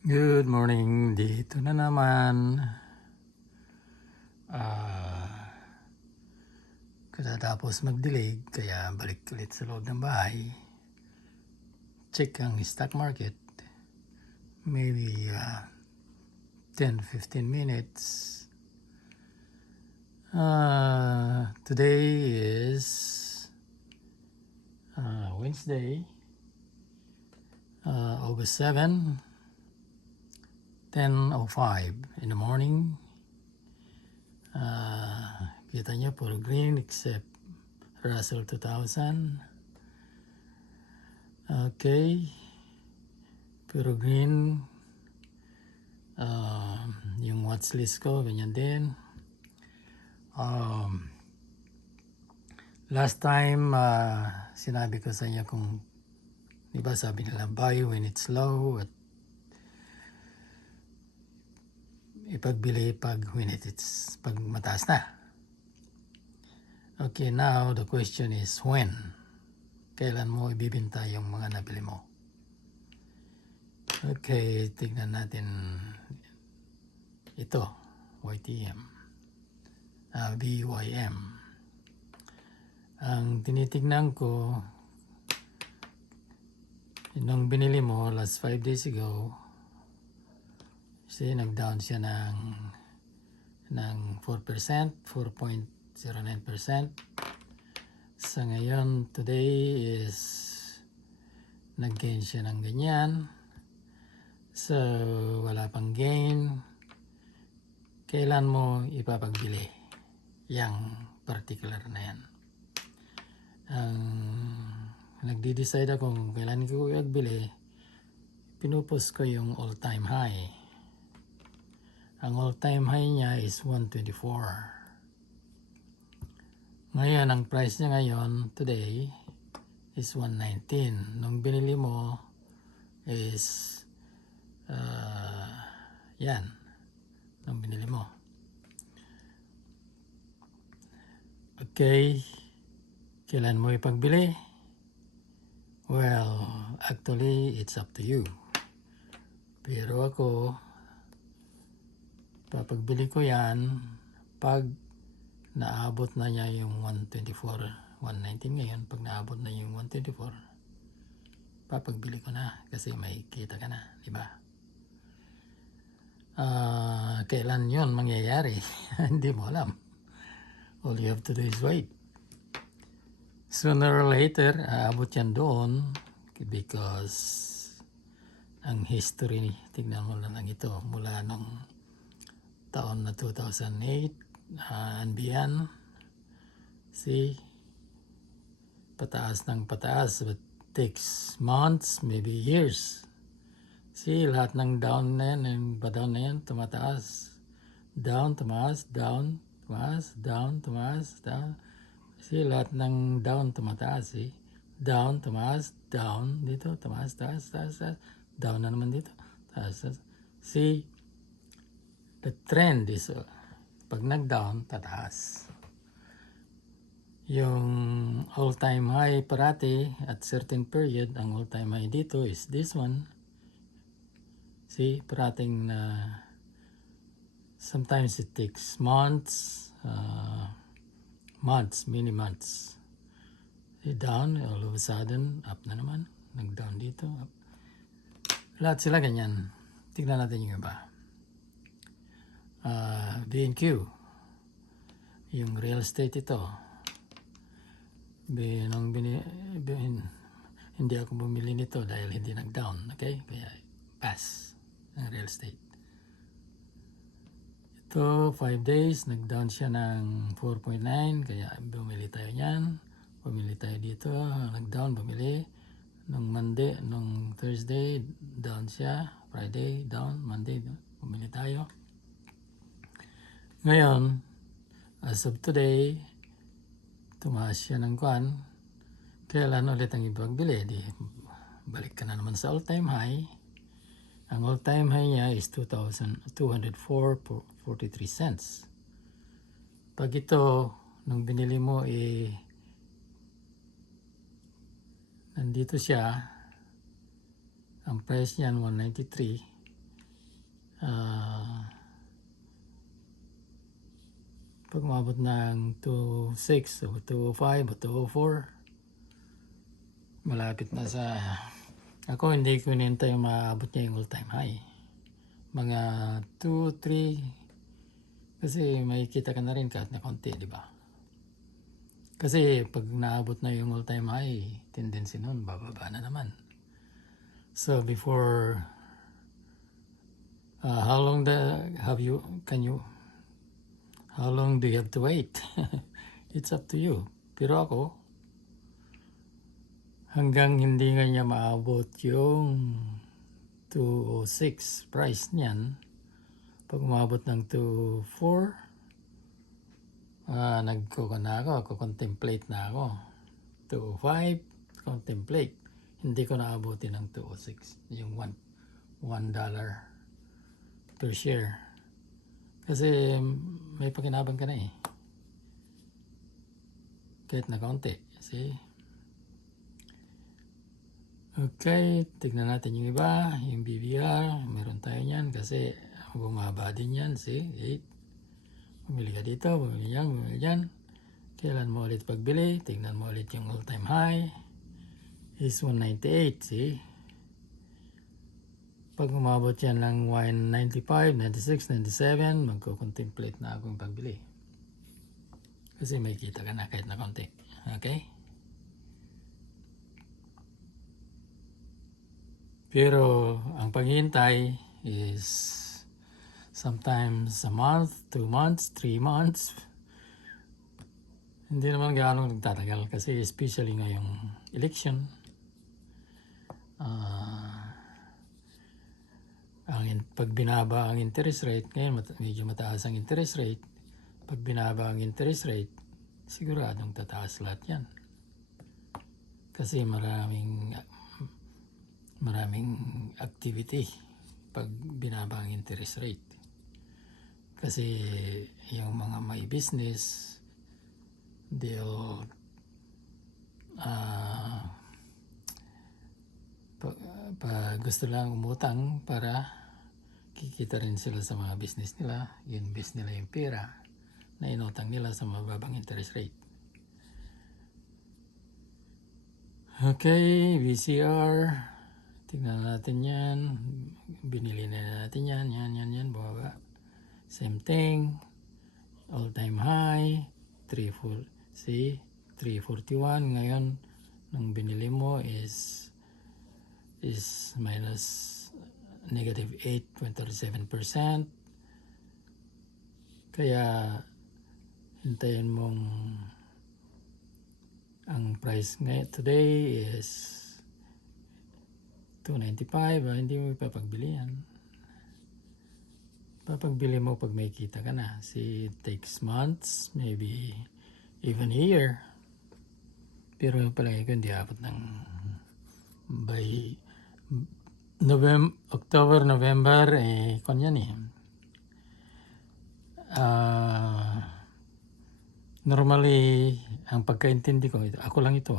Good morning, dito na naman. Katatapos magdilig, kaya balik ulit sa loob ng bahay. Check ang stock market. Maybe 10-15 minutes. Today is Wednesday, August 7, 10:05 in the morning. Kita nyo, puro green except Russell 2000. Okay. Puro green. Yung watchlist ko, ganyan din. Last time, sinabi ko sa inyo kung, di ba sabi nila, buy when it's low at ipagbili pag mataas na. Okay, now the question is when? Kailan mo ibibenta yung mga nabili mo? Okay, tignan natin ito, BYM. Ang tinitignan ko, nung binili mo last 5 days ago, kasi nag-down siya ng 4%, 4.09%. Sa ngayon, today is nag-gain siya ng ganyan. So, wala pang gain. Kailan mo ipapagbili yang particular na yan? Nagdi-decide ako kung kailan ko ipagbili. Pinupost ko yung all-time high. Ang all-time high niya is 124. Ngayon, ang price niya ngayon, today, is 119. Nung binili mo is, yan. Nung binili mo. Okay. Kailan mo ipagbili? Well, actually, it's up to you. Pero ako, papagbili ko yan pag naabot na niya yung 124, 119 ngayon. Pag naabot na yung 124, papagbili ko na kasi may kita ka na, di ba? Kailan yon mangyayari? Hindi mo alam. All you have to do is wait. Sooner or later, aabot yan doon because ang history, tignan mo lang ito, mula nung taon na 2008 and beyond. See, pataas ng pataas, but takes months, maybe years. See, lahat ng down na yan, yung ba-down na yan, tumataas. Down, tumaas, down, tumaas, down, tumaas, down. See, lahat ng down tumataas, see. Down, tumaas, down, dito, tumaas, taas, taas, taas. Down na naman dito, taas, taas. See, the trend is, pag nag-down, tataas. Yung all-time high parati at certain period, ang all-time high dito is this one. See, parating na sometimes it takes months, many months. See, down, all of a sudden, up na naman. Nag-down dito, up. Lahat sila ganyan. Tignan natin yung iba. B&Q, yung real estate ito. Hindi ako bumili nito dahil hindi nag-down, okay? Kaya pass ang real estate. Ito, 5 days, nag-down siya ng 4.9, kaya bumili tayo niyan. Bumili tayo dito, nag-down, bumili. Nung Monday, nung Thursday, down siya. Friday, down. Monday, bumili tayo. Ngayon, as of today, tumaas siya ng kwan. Kailan ulit ang ipagbili? Di, balik ka na naman sa all-time high. Ang all-time high niya is 204.43 cents. Pag ito, nung binili mo, nandito siya, ang price niyan 193. Pag umabot ng 2.6 o 2.05 o 2.04, malapit na sa... Ako hindi ko hinihintay maabot niya yung all-time high. Mga 2, 3, kasi makikita ka na rin kahit na konti, di ba? Kasi pag naabot na yung all-time high, tendency nun, bababa na naman. So before, how long how long do you have to wait? It's up to you. Pero ako, hanggang hindi nga niya maabot yung 206 price niyan, pag umabot ng 2.4, nagko-contemplate na ako. 2.5, contemplate. Hindi ko naabutin ng 2.06, yung $1 per share. Kasi may pakinabang ka na eh. Kahit na kaunti. See? Okay, tignan natin yung iba. Yung BBR, meron tayo niyan kasi bumaba din yan. See? 8. Bumili ka dito, bumili yan. Kailan mo ulit pagbili? Tignan mo ulit yung all-time high. Is 198, see? Pag umabot yan ng 195, 96, 97, magko-contemplate na akong pagbili. Kasi may kita ka na kahit na konti. Okay? Pero ang paghihintay is sometimes a month, 2 months, 3 months. Hindi naman gaano nagtatagal kasi especially ngayong election. Pag binaba ang interest rate, ngayon medyo mataas ang interest rate. Pag binaba ang interest rate, siguradong tataas lahat yan. Kasi maraming activity pag binaba ang interest rate. Kasi yung mga may business, they'll gusto lang umutang para kikita rin sila sa mga business nila. Invest nila yung pera na inutang nila sa mababang interest rate. Okay, VCR. Tingnan natin yan. Binili na natin yan. Yan. Bumaba. Same thing. All-time high. 341. Ngayon, nung binili mo is minus negative 8.37%. Kaya hintayin mong ang price ngayon today is 295. Hindi mo ipapagbili yan. Papagbili mo pag may kita ka na. See, it takes months, maybe even a year. Pero yung palagi ko hindi abot ng by October, November, kanyan eh. Normally, ang pagkaintindi ko, ako lang ito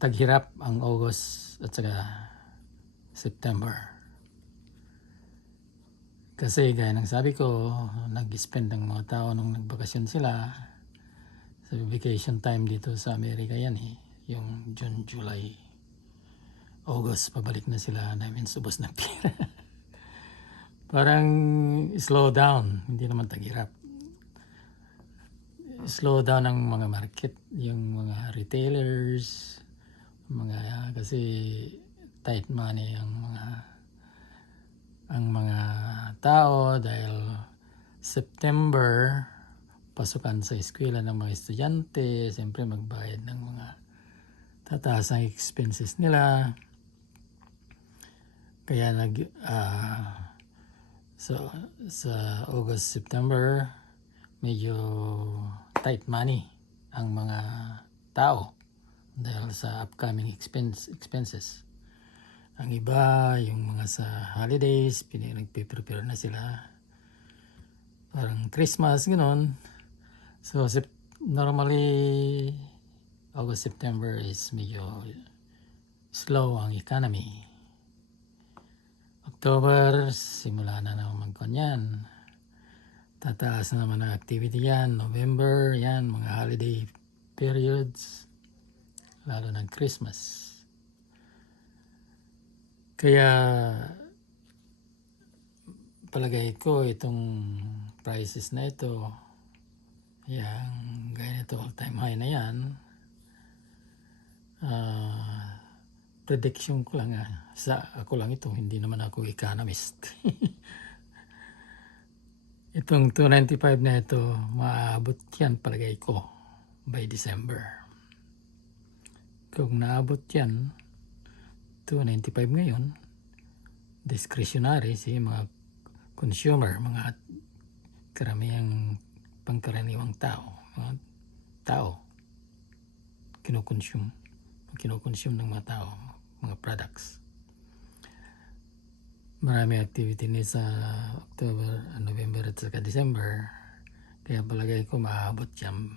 taghirap ang August at saka September. Kasi gaya ng sabi ko, nag-spend ng mga tao nung nagbakasyon sila. Sa vacation time dito sa Amerika yan eh. Yung June, July, August, pabalik na sila. Namin subos ng pera. Parang slow down, hindi naman taghirap. Slow down ang mga market, yung mga retailers, kasi tight money ang mga tao dahil September pasukan sa eskwela ng mga estudyante, siyempre magbayad ng mga tataas ang expenses nila. Kaya sa August, September, medyo tight money ang mga tao dahil sa upcoming expenses. Ang iba, yung mga sa holidays, nagpe-prepare na sila. Parang Christmas, gano'n. So, normally, August, September is medyo slow ang economy. October, simula na naman kanyan. Tataas na naman ang activity yan. November, yan, mga holiday periods. Lalo ng Christmas. Kaya, palagay ko itong prices na ito, yung gaya nito all-time high na yan, prediction ko lang sa ako lang ito, hindi naman ako economist. Itong 295 na ito, maabot yan palagay ko by December. Kung naabot yan, 295 ngayon, discretionary si mga consumer, mga karamihang pangkaraniwang tao, mga tao, kinukonsume ng mga tao, mga products. Marami activity ni sa October, November at saka December. Kaya palagay ko maabot yan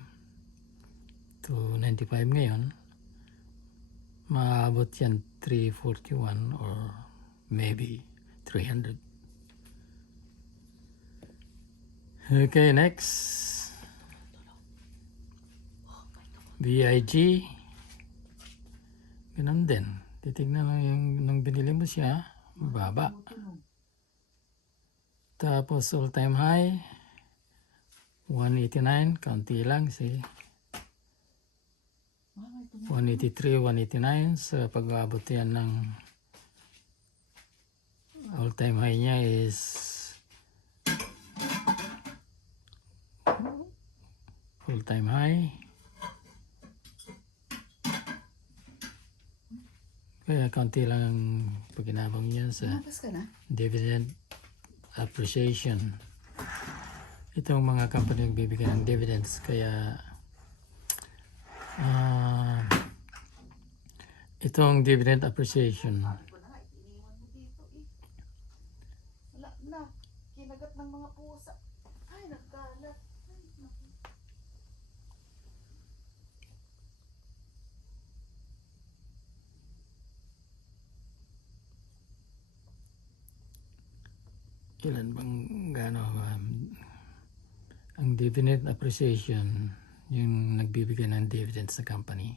to 95 ngayon. Maabot yan 341 or maybe 300. Okay, next. VIG. Ganun din. Titignan lang yung nung binili mo siya. Baba. Tapos all-time high 189, kaunti lang si 183, 189. Sa pag-aabot yan ng all-time high niya is all-time high. Kaya kaunti lang ang pag-inabang niya sa dividend appreciation. Itong mga company nagbibigay ng dividends, kaya itong dividend appreciation Wala na. Kinagat ng mga pusa. Ay, nagkalat. Ay, naku. ilan bang gano ang dividend appreciation, yung nagbibigay ng dividends sa company,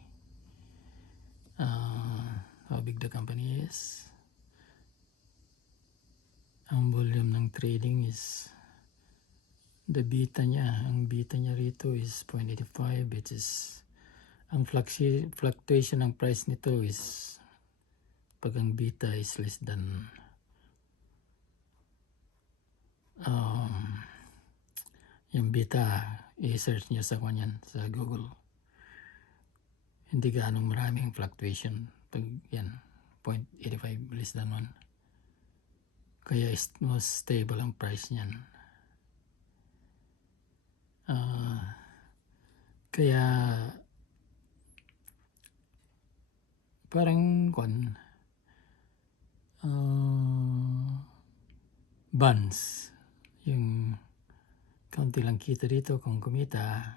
how big the company is, ang volume ng trading is ang beta niya rito is 0.85, which is ang fluctuation ng price nito is pag ang beta is less than yung beta, i-search nyo sa kanyan sa Google. Hindi gaanong maraming fluctuation pag yan 0.85 less than 1. Kaya most stable ang price niyan. Kaya parang bonds, yung kaunti lang kita dito kung kumita,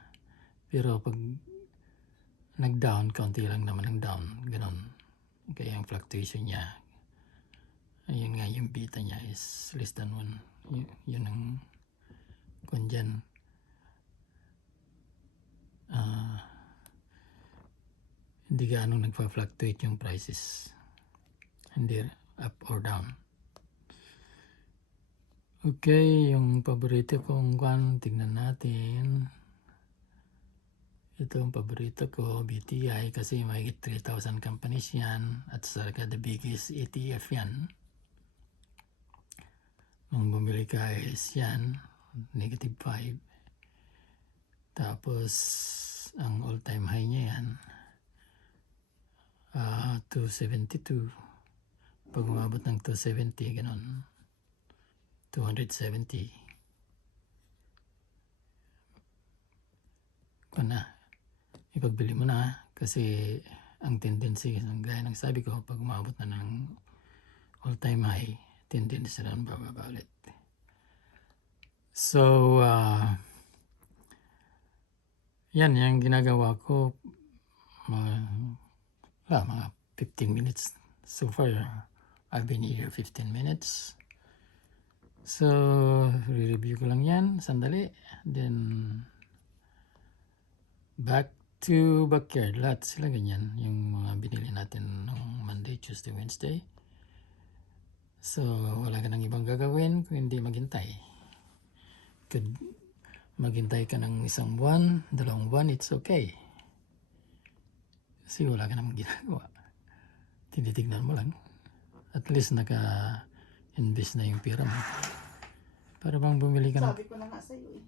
pero pag nag-down, kaunti lang naman ang down, ganon. Kaya yung fluctuation niya, ayun nga, yung beta niya is less than 1. Yun ang kung dyan, hindi gaano nagpa-fluctuate yung prices, hindi up or down. Okay, yung paborito kong tignan natin. Ito ang paborito ko, BTI, kasi mahigit 3,000 companies yan, at saka the biggest ETF yan. Nung bumili ka is yan, -5. Tapos ang all-time high niya yan, 272. Pag umabot ng 270, ganon, 270. Kung na, ipagbili mo na, kasi ang tendency, gaya ng sabi ko, pag umabot na ng all-time high, tendency na bababa ulit. So, yan yung ginagawa ko, mga 15 minutes. So far, I've been here 15 minutes. So, re-review ko lang yan. Sandali. Then, back to backyard. Lahat sila ganyan. Yung mga binili natin noong Monday, Tuesday, Wednesday. So, wala ka nang ibang gagawin kung hindi maghintay. Could maghintay ka ng 1 buwan, 2 buwan, it's okay. Kasi wala ka namang ginagawa. Tinitignan mo lang. At least naka-invest na yung pera mo. Para bang bumili ka ng... Sabi ko na nga sa'yo eh.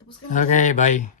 Tapos ka na. Okay, bye.